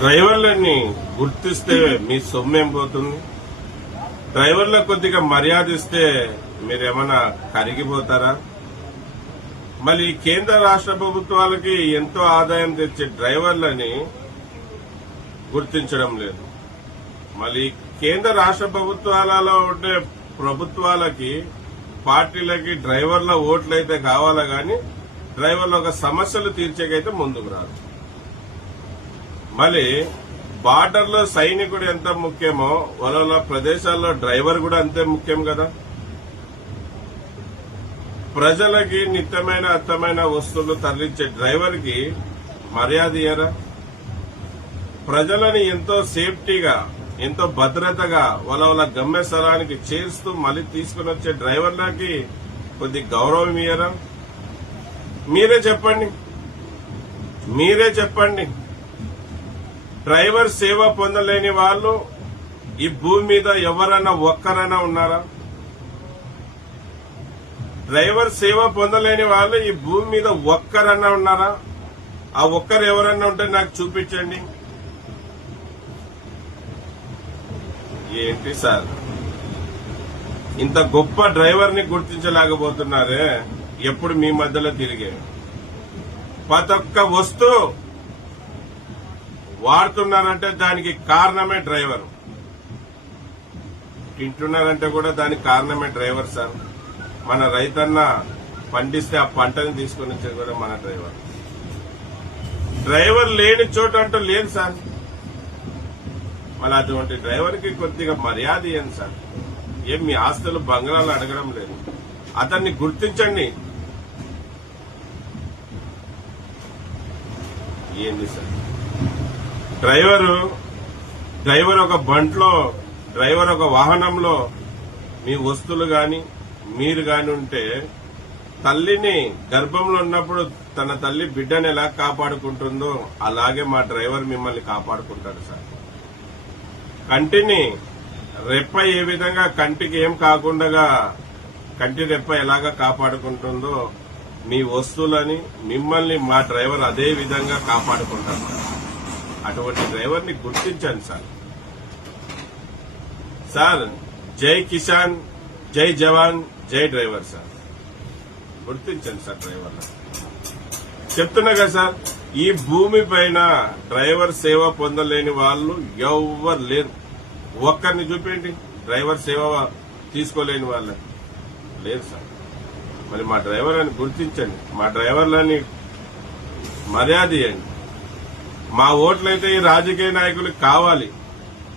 డ్రైవర్లని గుర్తిస్తే మీ సొమ్మేం పోతుంది? డ్రైవర్లకు కొద్దిగా మర్యాద ఇస్తే మీరేమన్నా కరిగిపోతారా? మళ్ళీ కేంద్ర రాష్ట్ర ప్రభుత్వాలకి ఎంతో ఆదాయం తెచ్చే డ్రైవర్లని గుర్తించడం లేదు. మళ్ళీ కేంద్ర రాష్ట్ర ప్రభుత్వాలలో ఉండే ప్రభుత్వాలకి పార్టీలకి డ్రైవర్ల ఓట్లయితే కావాలా గాని డ్రైవర్ల ఒక సమస్యలు తీర్చేకైతే ముందుకు రాదు. మళ్ళీ బార్డర్లో సైనికుడు ఎంత ముఖ్యమో వాళ్ళ ప్రదేశాల్లో డ్రైవర్ కూడా అంతే ముఖ్యం కదా. ప్రజలకి నిత్యమైన అర్థమైన వస్తువులు తరలించే డ్రైవర్ కి మర్యాద ఇయ్యరా? ప్రజలని ఎంతో సేఫ్టీగా ఎంతో భద్రతగా వాళ్ళ గమ్య స్థలానికి చేరుస్తూ మళ్ళీ తీసుకుని వచ్చే డ్రైవర్లకి కొద్ది గౌరవం ఇయ్యరా? మీరే చెప్పండి. డ్రైవర్ సేవ పొందలేని వాళ్ళు ఈ భూమి మీద ఎవరైనా ఒక్కరైనా ఉన్నారా? డ్రైవర్ సేవ పొందలేని వాళ్ళు ఈ భూమి మీద ఒక్కరన్నా ఉన్నారా? ఆ ఒక్కరు ఎవరన్నా ఉంటే నాకు చూపించండి. ఏంటి సార్, ఇంత గొప్ప డ్రైవర్ ని గుర్తించలేకపోతున్నారే? ఎప్పుడు మీ మధ్యలో తిరిగే ప్రతి ఒక్క వస్తువు వాడుతున్నారంటే దానికి కారణమే డ్రైవర్. తింటున్నారంటే కూడా దానికి కారణమే డ్రైవర్ సార్. మన రైతన్న పండిస్తే ఆ పంటని తీసుకుని వచ్చేది కూడా మన డ్రైవర్. డ్రైవర్ లేని చోట అంటూ లేదు సార్. మళ్ళీ అటువంటి డ్రైవర్ కి కొద్దిగా మర్యాద ఇవ్వండి సార్. ఏం మీ ఆస్తులు బంగారాలు అడగడం లేదు, అతన్ని గుర్తించండి. ఏంది సార్, డ్రైవర్ ఒక బంట్లో, డ్రైవర్ ఒక వాహనంలో మీ వస్తువులు గాని మీరు గాని ఉంటే తల్లిని గర్భంలో ఉన్నప్పుడు తన తల్లి బిడ్డను ఎలా కాపాడుకుంటుందో అలాగే మా డ్రైవర్ మిమ్మల్ని కాపాడుకుంటాడు సార్. కంటిని రెప్ప ఏ విధంగా కంటికి ఏం కాకుండా కంటి రెప్ప ఎలాగా కాపాడుకుంటుందో మీ వస్తువులని మిమ్మల్ని మా డ్రైవర్ అదే విధంగా కాపాడుకుంటారు సార్. అటువంటి డ్రైవర్ ని గుర్తించండి సార్. సార్, జై కిసాన్, జై జవాన్, జై డ్రైవర్ సార్. గుర్తించండి సార్ డ్రైవర్. చెప్తున్నా కదా సార్, ఈ భూమి పైన డ్రైవర్ సేవ పొందలేని వాళ్ళు ఎవ్వరు లేరు. ఒక్కరిని చూపించండి డ్రైవర్ సేవ తీసుకోలేని వాళ్ళని. లేదు సార్. మరి మా డ్రైవర్లని గుర్తించండి, మా డ్రైవర్లని మర్యాద ఇవ్వండి. మా ఓట్లయితే ఈ రాజకీయ నాయకులకు కావాలి,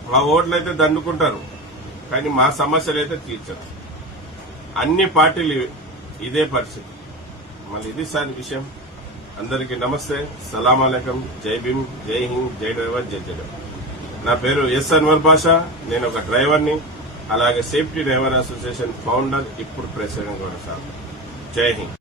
మా ఓట్లయితే దండుకుంటారు, కానీ మా సమస్యలు అయితే తీర్చరు. అన్ని పార్టీలు ఇదే పరిస్థితి. మళ్ళీ ఇది సార్ విషయం. అందరికీ నమస్తే, సలాం అలైకం, జై భీమ్, జై హింద్, జై డ్రైవర్, జై జగన్. నా పేరు ఎస్ అన్వర్ బాషా. నేను ఒక డ్రైవర్ని, అలాగే సేఫ్టీ డ్రైవర్ అసోసియేషన్ ఫౌండర్, ఇప్పుడు ప్రెసిడెంట్ కూడా సార్. జై హింద్.